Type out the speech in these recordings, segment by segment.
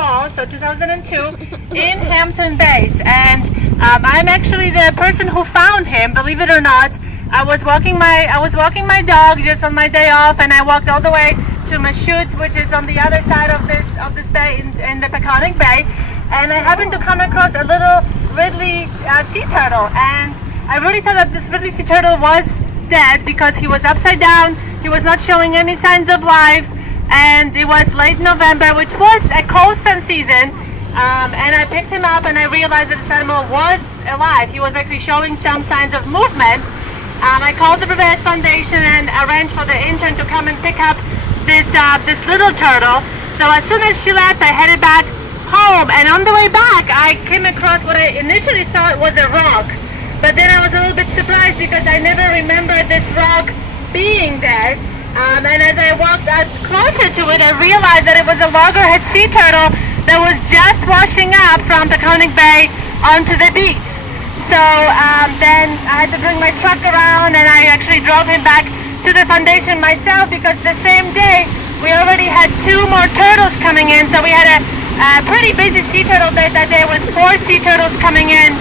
fall, so 2002, in Hampton Bays. And I'm actually the person who found him, believe it or not. I was walking my dog just on my day off, and I walked all the way to Mashut, which is on the other side of this bay in the Peconic Bay, and I happened to come across a little Ridley sea turtle, and I really thought that this Ridley sea turtle was dead because he was upside down, he was not showing any signs of life, and it was late November, which was a cold sun season, and I picked him up and I realized that this animal was alive. He was actually showing some signs of movement. I called the Brevet Foundation and arranged for the intern to come and pick up this little turtle. So as soon as she left, I headed back home, and on the way back I came across what I initially thought was a rock, but then I was a little bit surprised because I never remembered this rock being there, and as I walked out closer to it, I realized that it was a loggerhead sea turtle that was just washing up from Peconic Bay onto the beach. So then I had to bring my truck around, and I actually drove him back to the foundation myself, because the same day we already had 2 more turtles coming in, so we had a pretty busy sea turtle day that day with 4 sea turtles coming in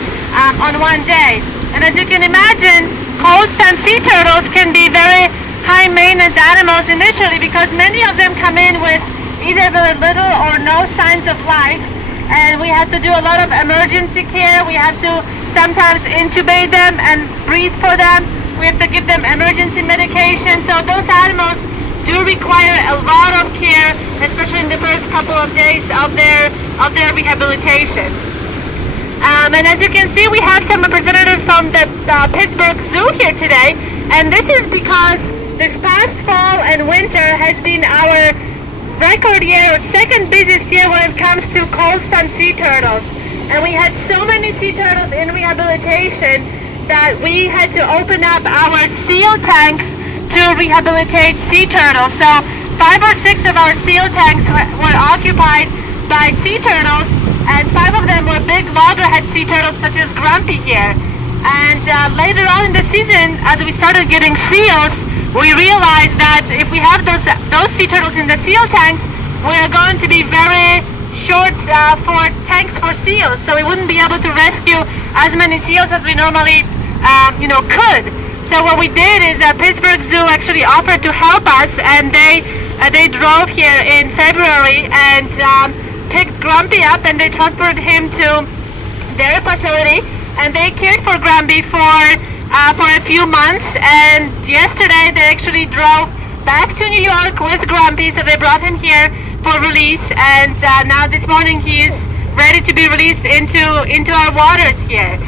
on one day. And as you can imagine, cold stand sea turtles can be very high maintenance animals initially, because many of them come in with either very little or no signs of life, and we have to do a lot of emergency care. We have to sometimes intubate them and breathe for them. We have to give them emergency medication. So those animals do require a lot of care, especially in the first couple of days of their rehabilitation. And as you can see, we have some representatives from the Pittsburgh Zoo here today, and this is because this past fall and winter has been our record year, second busiest year when it comes to cold stand sea turtles. And we had so many sea turtles in rehabilitation that we had to open up our seal tanks to rehabilitate sea turtles. So 5 or 6 of our seal tanks were occupied by sea turtles, and 5 of them were big loggerhead sea turtles such as Grumpy here. And later on in the season, as we started getting seals, we realized that if we have those sea turtles in the seal tanks, we are going to be very short for tanks for seals, so we wouldn't be able to rescue as many seals as we normally could. So what we did is Pittsburgh Zoo actually offered to help us, and they drove here in February and picked Grumpy up, and they transported him to their facility, and they cared for Grumpy for a few months, and yesterday they actually drove back to New York with Grumpy, so they brought him here for release, and now this morning he is ready to be released into our waters here.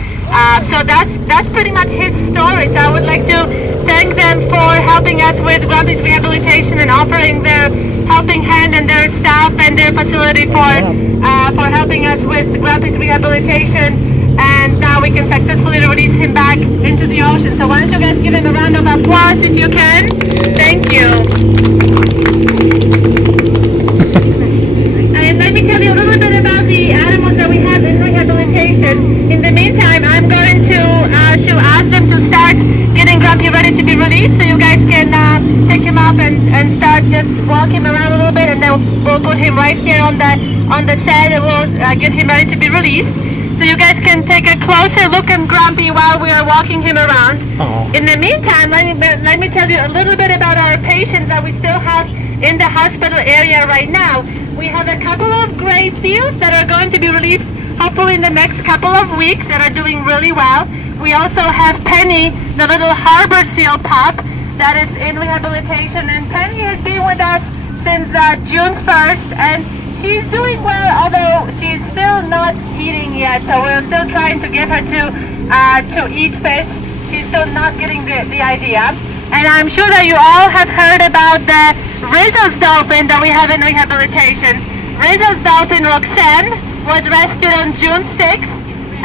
So that's pretty much his story. So I would like to thank them for helping us with Grumpy's rehabilitation and offering their helping hand, and their staff and their facility for helping us with Grumpy's rehabilitation. And now we can successfully release him back into the ocean. So why don't you guys give him a round of applause if you can? Thank you. And let me tell you a little bit about the animals that we have in rehabilitation. In the meantime, I'm going to ask them to start getting Grumpy ready to be released, so you guys can pick him up and start just walk him around a little bit, and then we'll put him right here on the sand, and we'll get him ready to be released. So you guys can take a closer look at Grumpy while we are walking him around. Aww. In the meantime, let me tell you a little bit about our patients that we still have in the hospital area right now. We have a couple of gray seals that are going to be released hopefully in the next couple of weeks, that are doing really well. We also have Penny, the little harbor seal pup that is in rehabilitation, and Penny has been with us since June 1st, and she's doing well, although she's still not eating yet, so we're still trying to get her to eat fish. She's still not getting the idea. And I'm sure that you all have heard about the Rizzo's dolphin that we have in rehabilitation. Rizzo's dolphin, Roxanne, was rescued on June 6th,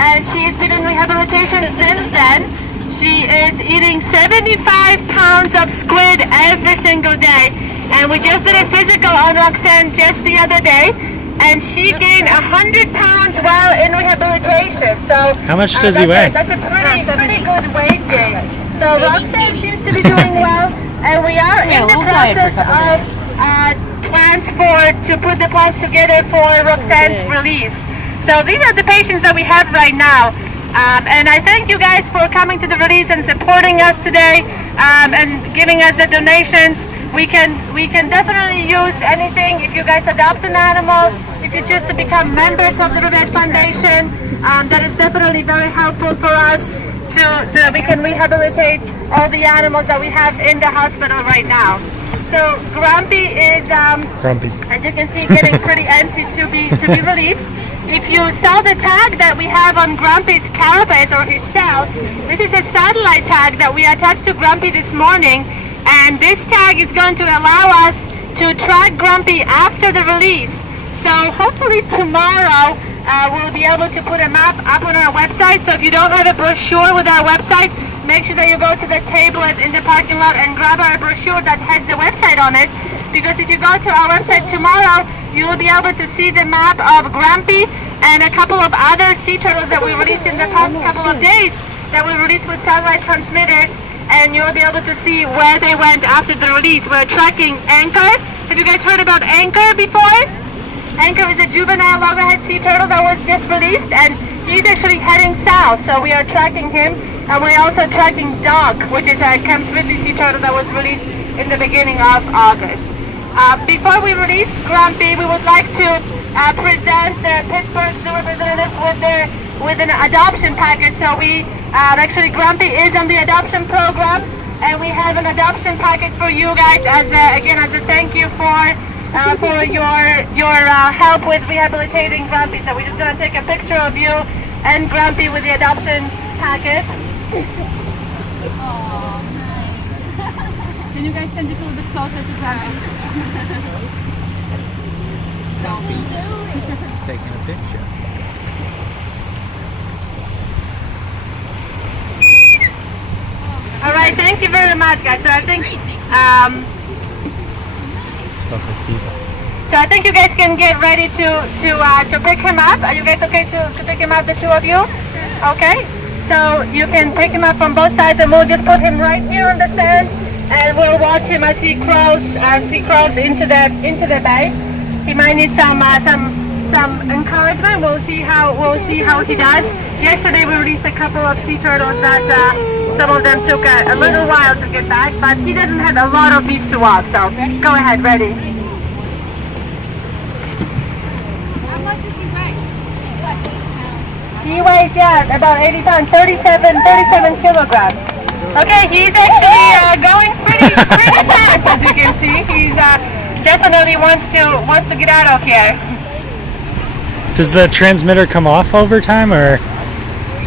and she's been in rehabilitation since then. She is eating 75 pounds of squid every single day. And we just did a physical on Roxanne just the other day, and she gained 100 pounds while in rehabilitation. So how much does he weigh? That's a pretty good weight gain. So Roxanne seems to be doing well, and we are in the process of plans to put the plans together for Roxanne's release. So these are the patients that we have right now. And I thank you guys for coming to the release and supporting us today, and giving us the donations. We can definitely use anything. If you guys adopt an animal, if you choose to become members of the Revenge Foundation, that is definitely very helpful for us so that we can rehabilitate all the animals that we have in the hospital right now. So Grumpy is, as you can see, getting pretty antsy to be released. If you saw the tag that we have on Grumpy's carapace or his shell, this is a satellite tag that we attached to Grumpy this morning, and this tag is going to allow us to track Grumpy after the release. So hopefully tomorrow we'll be able to put a map up on our website. So if you don't have a brochure with our website, make sure that you go to the table in the parking lot and grab our brochure that has the website on it. Because if you go to our website tomorrow, you will be able to see the map of Grumpy and a couple of other sea turtles that we released in the past couple of days that we released with satellite transmitters, and you'll be able to see where they went after the release. We're tracking Anchor. Have you guys heard about Anchor before? Anchor is a juvenile loggerhead sea turtle that was just released, and he's actually heading south, so we are tracking him. And we're also tracking Doc, which is a Camp Swiftly sea turtle that was released in the beginning of August. Before we release Grumpy, we would like to present the Pittsburgh Zoo representative with an adoption package. So actually Grumpy is on the adoption program, and we have an adoption package for you guys as a thank you for your help with rehabilitating Grumpy. So we're just going to take a picture of you and Grumpy with the adoption package. Can you guys stand just a little bit closer to Grumpy? Taking a picture. All right, thank you very much, guys. So I think you guys can get ready to pick him up. Are you guys okay to pick him up, the two of you? Okay. So you can pick him up from both sides, and we'll just put him right here on the sand, and we'll watch him as he crawls into the bay. He might need some encouragement. We'll see how he does. Yesterday we released a couple of sea turtles that some of them took a little while to get back, but he doesn't have a lot of beach to walk. So go ahead, ready. How much does he weigh? He weighs about 80 pounds, 37 kilograms. Okay, he's actually going pretty fast, as you can see. He's definitely wants to get out of here. Does the transmitter come off over time, or?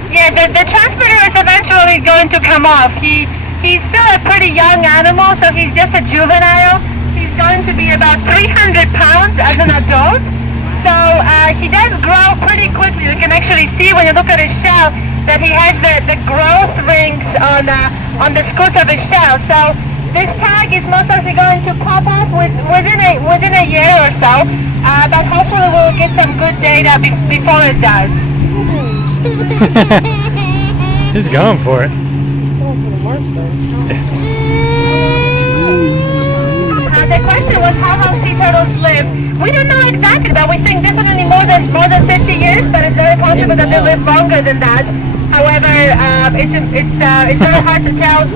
Yeah, the transmitter is eventually going to come off. He's still a pretty young animal, so he's just a juvenile. He's going to be about 300 pounds as an adult. So he does grow pretty quickly. You can actually see when you look at his shell that he has the growth rings on the skirts of his shell. So this tag is most likely going to pop off within a year or so, but hopefully we'll get some good data before it does. He's going for it. The question was how long sea turtles live. We don't know exactly, but we think definitely more than 50 years, but it's very possible that they live longer than that. However, it's very hard to tell,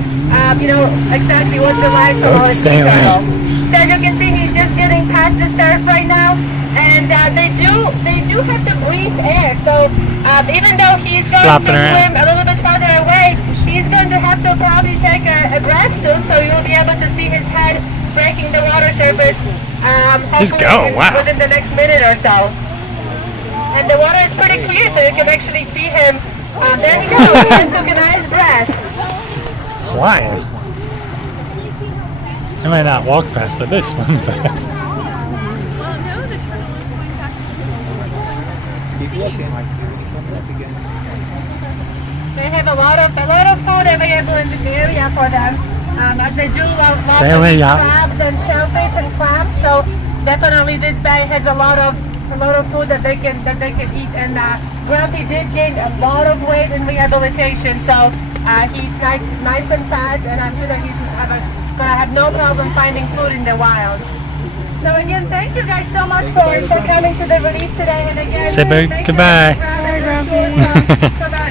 exactly what the life of a sea turtle. So as you can see, he's just getting past the surf right now, and they do have to breathe air. So even though he's going to swim a little bit farther away, he's going to have to probably take a breath soon. So you'll be able to see his head breaking the water surface. Within the next minute or so. And the water is pretty clear, so you can actually see him. There he goes. He just took a nice breath. He's flying. He might not walk fast, but they swim fast. They have a lot of food available in this area for them. As they do lots of crabs and shellfish and clams, so definitely this bay has a lot of food that they can eat. And Grumpy did gain a lot of weight in rehabilitation, so he's nice and fat, and I'm sure that he's gonna have no problem finding food in the wild. So again, thank you guys so much for coming to the release today. And again, Say bye, thank you, goodbye. Grumpy. Bye, Grumpy.